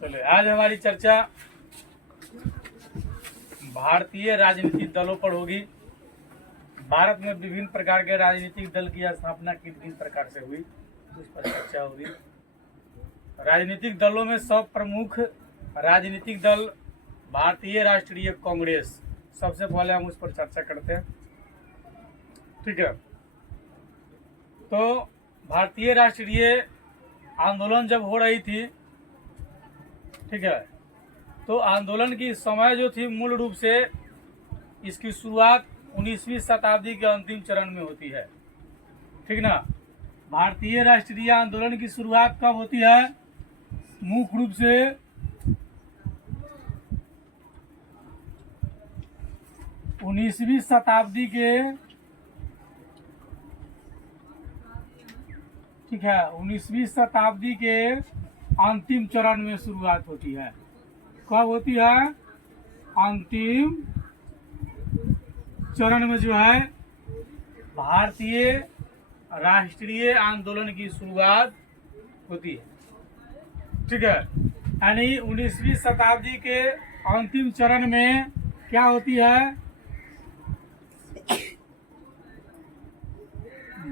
चलिए आज हमारी चर्चा भारतीय राजनीतिक दलों पर होगी। भारत में विभिन्न प्रकार के राजनीतिक दल की स्थापना किन प्रकार से हुई उस पर चर्चा होगी। राजनीतिक दलों में सब प्रमुख राजनीतिक दल भारतीय राष्ट्रीय कांग्रेस, सबसे पहले हम उस पर चर्चा करते हैं। ठीक है, तो भारतीय राष्ट्रीय आंदोलन जब हो रही थी, ठीक है, तो आंदोलन की समय जो थी मूल रूप से इसकी शुरुआत 19वीं शताब्दी के अंतिम चरण में होती है। ठीक ना। भारतीय राष्ट्रीय आंदोलन की शुरुआत कब होती है? मुख्य रूप से 19वीं शताब्दी के, ठीक है, 19वीं शताब्दी के अंतिम चरण में शुरुआत होती है। कब होती है? अंतिम चरण में जो है भारतीय राष्ट्रीय आंदोलन की शुरुआत होती है। ठीक है, यानी 19वीं शताब्दी के अंतिम चरण में क्या होती है?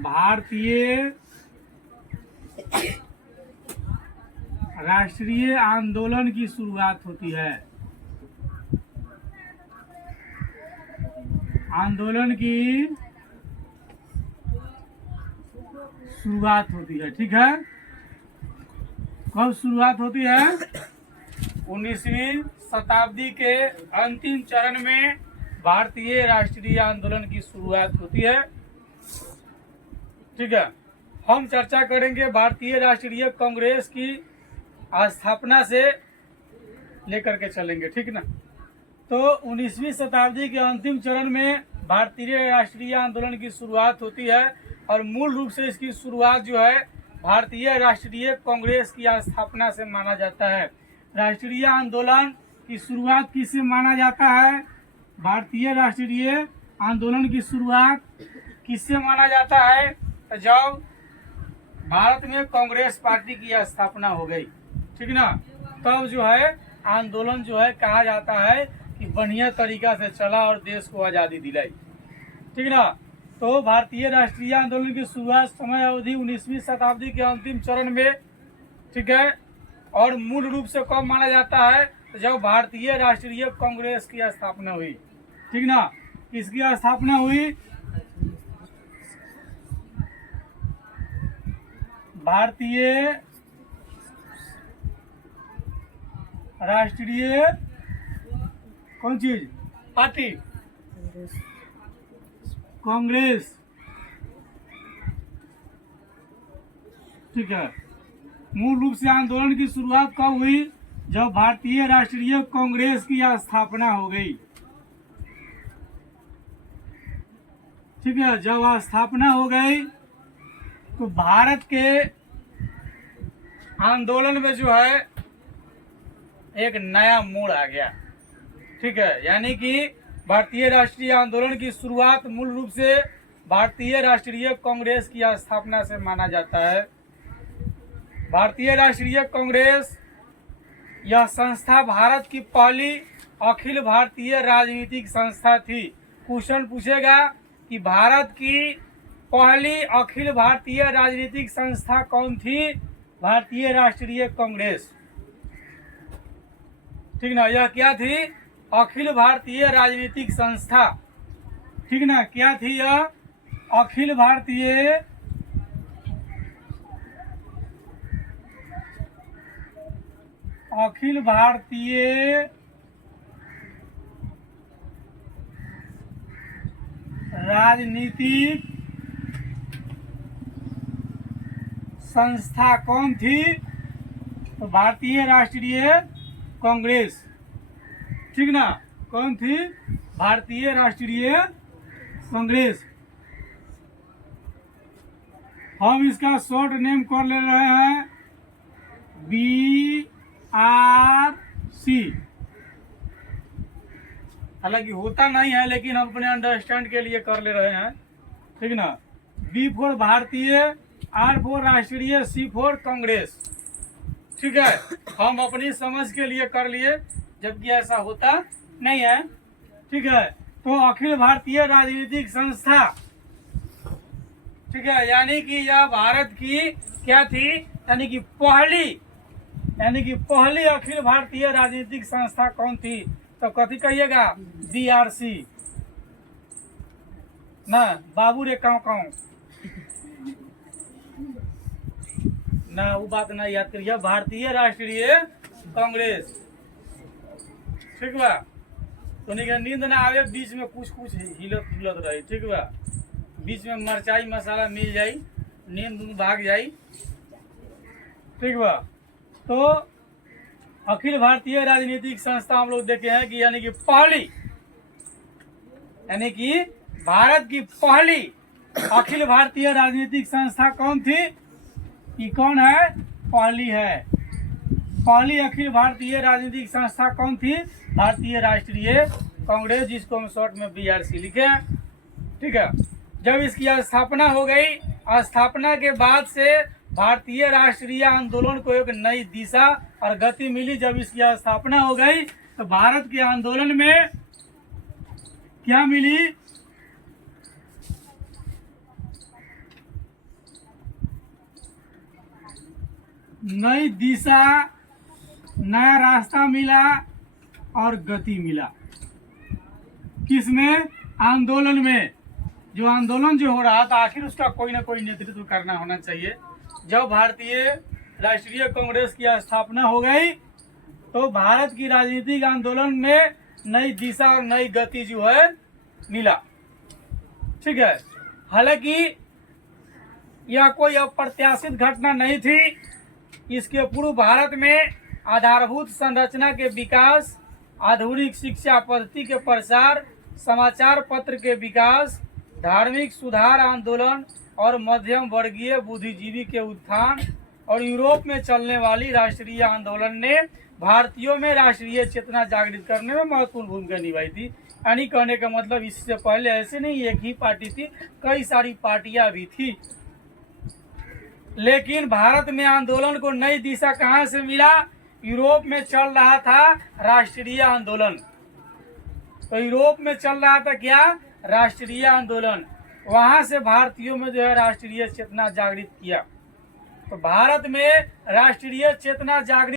भारतीय राष्ट्रीय आंदोलन की शुरुआत होती है। आंदोलन की शुरुआत होती है। ठीक है, कब शुरुआत होती है? 19वीं शताब्दी के अंतिम चरण में भारतीय राष्ट्रीय आंदोलन की शुरुआत होती है। ठीक है, हम चर्चा करेंगे भारतीय राष्ट्रीय कांग्रेस की स्थापना से लेकर के चलेंगे। ठीक ना। तो 19वीं शताब्दी के अंतिम चरण में भारतीय राष्ट्रीय आंदोलन की शुरुआत होती है और मूल रूप से इसकी शुरुआत जो है भारतीय राष्ट्रीय कांग्रेस की स्थापना से माना जाता है। राष्ट्रीय आंदोलन की शुरुआत किससे माना जाता है? भारतीय राष्ट्रीय आंदोलन की शुरुआत किससे माना जाता है? जब भारत में कांग्रेस पार्टी की स्थापना हो गई, ठीक ना, तब जो है आंदोलन जो है कहा जाता है कि बढ़िया तरीका से चला और देश को आज़ादी दिलाई। ठीक ना। तो भारतीय राष्ट्रीय आंदोलन की शुरुआत समय अवधि 19वीं शताब्दी के अंतिम चरण में, ठीक है, और मूल रूप से कब माना जाता है? जब भारतीय राष्ट्रीय कांग्रेस की स्थापना हुई। ठीक ना। किसकी स्थापना हुई? भारतीय राष्ट्रीय कौन चीज पार्टी? कांग्रेस। ठीक है, मूल रूप से आंदोलन की शुरुआत कब हुई? जब भारतीय राष्ट्रीय कांग्रेस की स्थापना हो गई। ठीक है, जब स्थापना हो गई तो भारत के आंदोलन में जो है एक नया मोड़ आ गया। ठीक है, यानी कि भारतीय राष्ट्रीय आंदोलन की शुरुआत मूल रूप से भारतीय राष्ट्रीय कांग्रेस की स्थापना से माना जाता है। भारतीय राष्ट्रीय कांग्रेस यह संस्था भारत की पहली अखिल भारतीय राजनीतिक संस्था थी। क्वेश्चन पूछेगा कि भारत की पहली अखिल भारतीय राजनीतिक संस्था कौन थी? भारतीय राष्ट्रीय कांग्रेस। ठीक ना। यह क्या थी? अखिल भारतीय राजनीतिक संस्था। ठीक ना। क्या थी यह? अखिल भारतीय राजनीतिक संस्था कौन थी? तो भारतीय राष्ट्रीय कांग्रेस। ठीक ना। कौन थी? भारतीय राष्ट्रीय कांग्रेस। हम इसका शॉर्ट नेम कर ले रहे हैं BRC। हालांकि होता नहीं है, लेकिन हम अपने अंडरस्टैंड के लिए कर ले रहे हैं। ठीक ना। B फॉर भारतीय, R फॉर राष्ट्रीय, C फॉर कांग्रेस। ठीक है, हम अपनी समझ के लिए कर लिए, जबकि ऐसा होता नहीं है। ठीक है, तो अखिल भारतीय राजनीतिक संस्था, ठीक है, यानी कि यह भारत की क्या थी, यानी कि पहली अखिल भारतीय राजनीतिक संस्था कौन थी, तो कथी कहिएगा, बीआरसी ना, बाबू रे काव काव ना, वो बात ना याद करिए, भारतीय राष्ट्रीय कांग्रेस। ठीक बा, तो नींद ना आवे, बीच में कुछ कुछ हिलत हिलत रही। ठीक बा, बीच में मरचाई मसाला मिल जाई, नींद भाग जाई। ठीक बा, तो अखिल भारतीय राजनीतिक संस्था हम लोग देखे हैं कि यानी कि भारत की पहली अखिल भारतीय राजनीतिक संस्था कौन थी, कि कौन है, पहली अखिल भारतीय राजनीतिक संस्था कौन थी, भारतीय राष्ट्रीय कांग्रेस, जिसको हम शॉर्ट में बीआरसी लिखे हैं। ठीक है, जब इसकी स्थापना हो गई, स्थापना के बाद से भारतीय राष्ट्रीय आंदोलन को एक नई दिशा और गति मिली। जब इसकी स्थापना हो गई तो भारत के आंदोलन में क्या मिली, नई दिशा, नया रास्ता मिला और गति मिला। किसमें, आंदोलन में। जो आंदोलन जो हो रहा था, आखिर उसका कोई ना कोई नेतृत्व करना होना चाहिए। जब भारतीय राष्ट्रीय कांग्रेस की स्थापना हो गई तो भारत की राजनीतिक आंदोलन में नई दिशा और नई गति जो है मिला। ठीक है, हालांकि यह कोई अप्रत्याशित घटना नहीं थी। इसके पूर्व भारत में आधारभूत संरचना के विकास, आधुनिक शिक्षा पद्धति के प्रसार, समाचार पत्र के विकास, धार्मिक सुधार आंदोलन और मध्यम वर्गीय बुद्धिजीवी के उत्थान और यूरोप में चलने वाली राष्ट्रीय आंदोलन ने भारतीयों में राष्ट्रीय चेतना जागृत करने में महत्वपूर्ण भूमिका निभाई थी। यानी कहने का मतलब इससे पहले ऐसे नहीं एक ही पार्टी थी, कई सारी पार्टियां भी थी। लेकिन भारत में आंदोलन को नई दिशा कहां से मिला, यूरोप में चल रहा था राष्ट्रीय आंदोलन। तो यूरोप में चल रहा था क्या, राष्ट्रीय आंदोलन। वहां से भारतीयों में जो है राष्ट्रीय चेतना जागृत किया। तो भारत में राष्ट्रीय चेतना जागृत